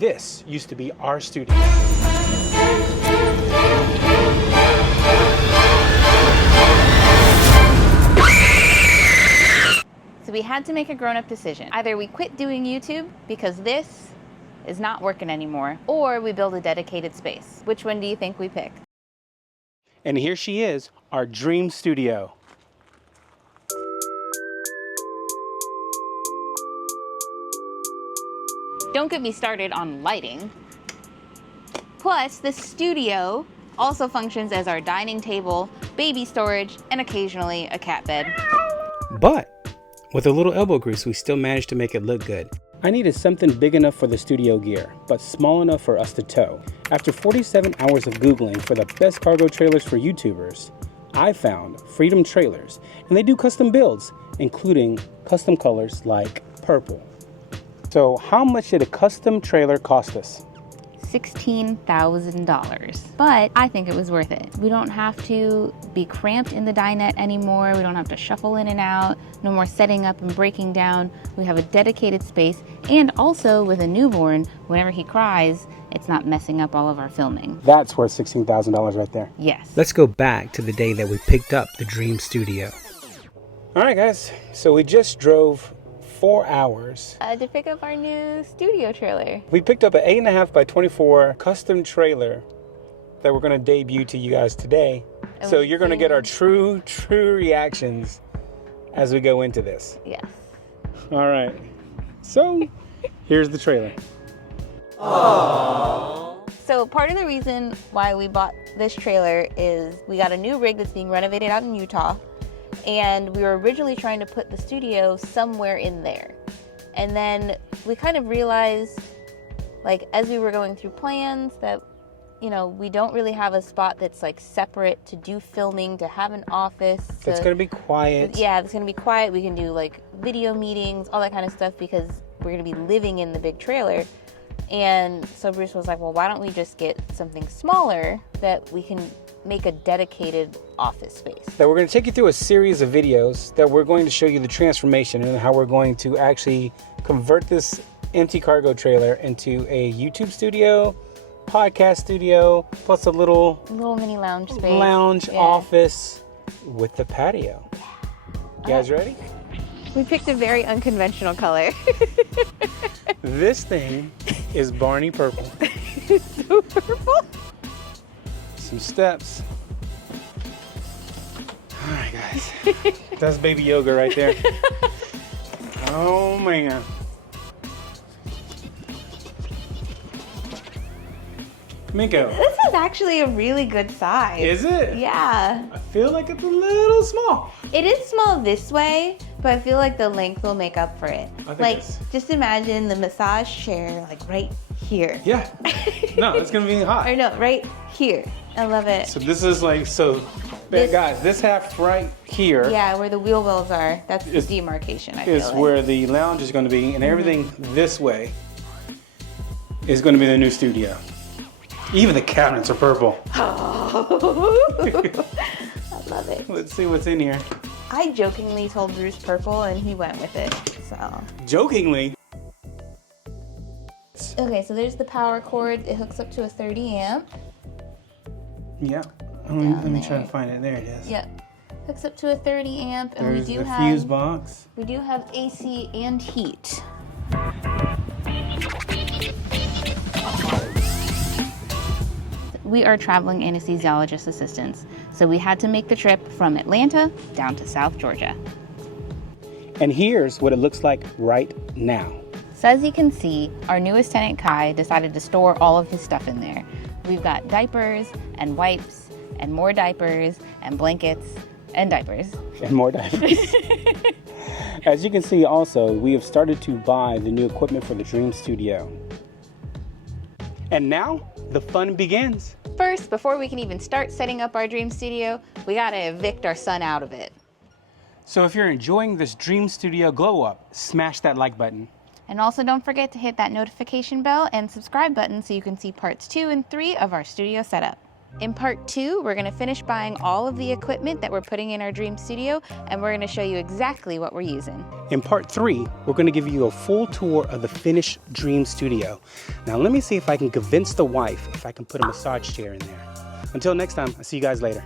this used to be our studio. So we had to make a grown-up decision. Either we quit doing YouTube because this is not working anymore, or we build a dedicated space. Which one do you think we picked? And here she is, our dream studio. Don't get me started on lighting. Plus, the studio also functions as our dining table, baby storage, and occasionally a cat bed. But with a little elbow grease, we still managed to make it look good. I needed something big enough for the studio gear, but small enough for us to tow. After 47 hours of Googling for the best cargo trailers for YouTubers, I found Freedom Trailers, and they do custom builds, including custom colors like purple. So how much did a custom trailer cost us? $16,000. But I think it was worth it. We don't have to be cramped in the dinette anymore. We don't have to shuffle in and out. No more setting up and breaking down. We have a dedicated space. And also with a newborn, whenever he cries, it's not messing up all of our filming. That's worth $16,000 right there. Yes. Let's go back to the day that we picked up the dream studio. All right, guys. So we just drove 4 hours to pick up our new studio trailer. We picked up an 8.5 by 24 custom trailer that we're going to debut to you guys today. So you're going to get our true reactions as we go into this. Yes. All right. So here's the trailer. Aww. So part of the reason why we bought this trailer is we got a new rig that's being renovated out in Utah. And we were originally trying to put the studio somewhere in there. And then we kind of realized, like, as we were going through plans that, you know, we don't really have a spot that's like separate to do filming, to have an office. It's going to be quiet. Yeah, it's going to be quiet. We can do like video meetings, all that kind of stuff, because we're going to be living in the big trailer. And so Bruce was like, well, why don't we just get something smaller that we can make a dedicated office space. That we're going to take you through a series of videos that we're going to show you the transformation and how we're going to actually convert this empty cargo trailer into a YouTube studio, podcast studio, plus a little mini lounge space. Office with the patio. You guys ready? We picked a very unconventional color. This thing is Barney purple. So purple? Some steps. All right, guys. That's baby yoga right there. Oh, man. Miko. This is actually a really good size. Is it? Yeah. I feel like it's a little small. It is small this way, but I feel like the length will make up for it. Like, just imagine the massage chair, like right here. Yeah. No, it's going to be hot. Or no, right here. I love it. So this is like, guys, this half right here. Yeah, where the wheel wells are. That's the demarcation, I feel like. Is where the lounge is going to be, and everything this way is going to be the new studio. Even the cabinets are purple. Oh. I love it. Let's see what's in here. I jokingly told Bruce purple, and he went with it, so. Jokingly? Okay, so there's the power cord. It hooks up to a 30 amp. Yeah. Let me try to find it. There it is. Yep. Hooks up to a 30 amp, and There's the fuse box. We do have AC and heat. We are traveling anesthesiologist assistants, so we had to make the trip from Atlanta down to South Georgia. And here's what it looks like right now. So as you can see, our newest tenant Kai decided to store all of his stuff in there. We've got diapers and wipes and more diapers and blankets and diapers. And more diapers. As you can see also, we have started to buy the new equipment for the Dream Studio. And now the fun begins. First, before we can even start setting up our Dream Studio, we gotta evict our son out of it. So if you're enjoying this Dream Studio glow up, smash that like button. And also don't forget to hit that notification bell and subscribe button so you can see parts 2 and 3 of our studio setup. In part 2, we're gonna finish buying all of the equipment that we're putting in our dream studio, and we're gonna show you exactly what we're using. In part 3, we're gonna give you a full tour of the finished dream studio. Now let me see if I can convince the wife if I can put a massage chair in there. Until next time, I'll see you guys later.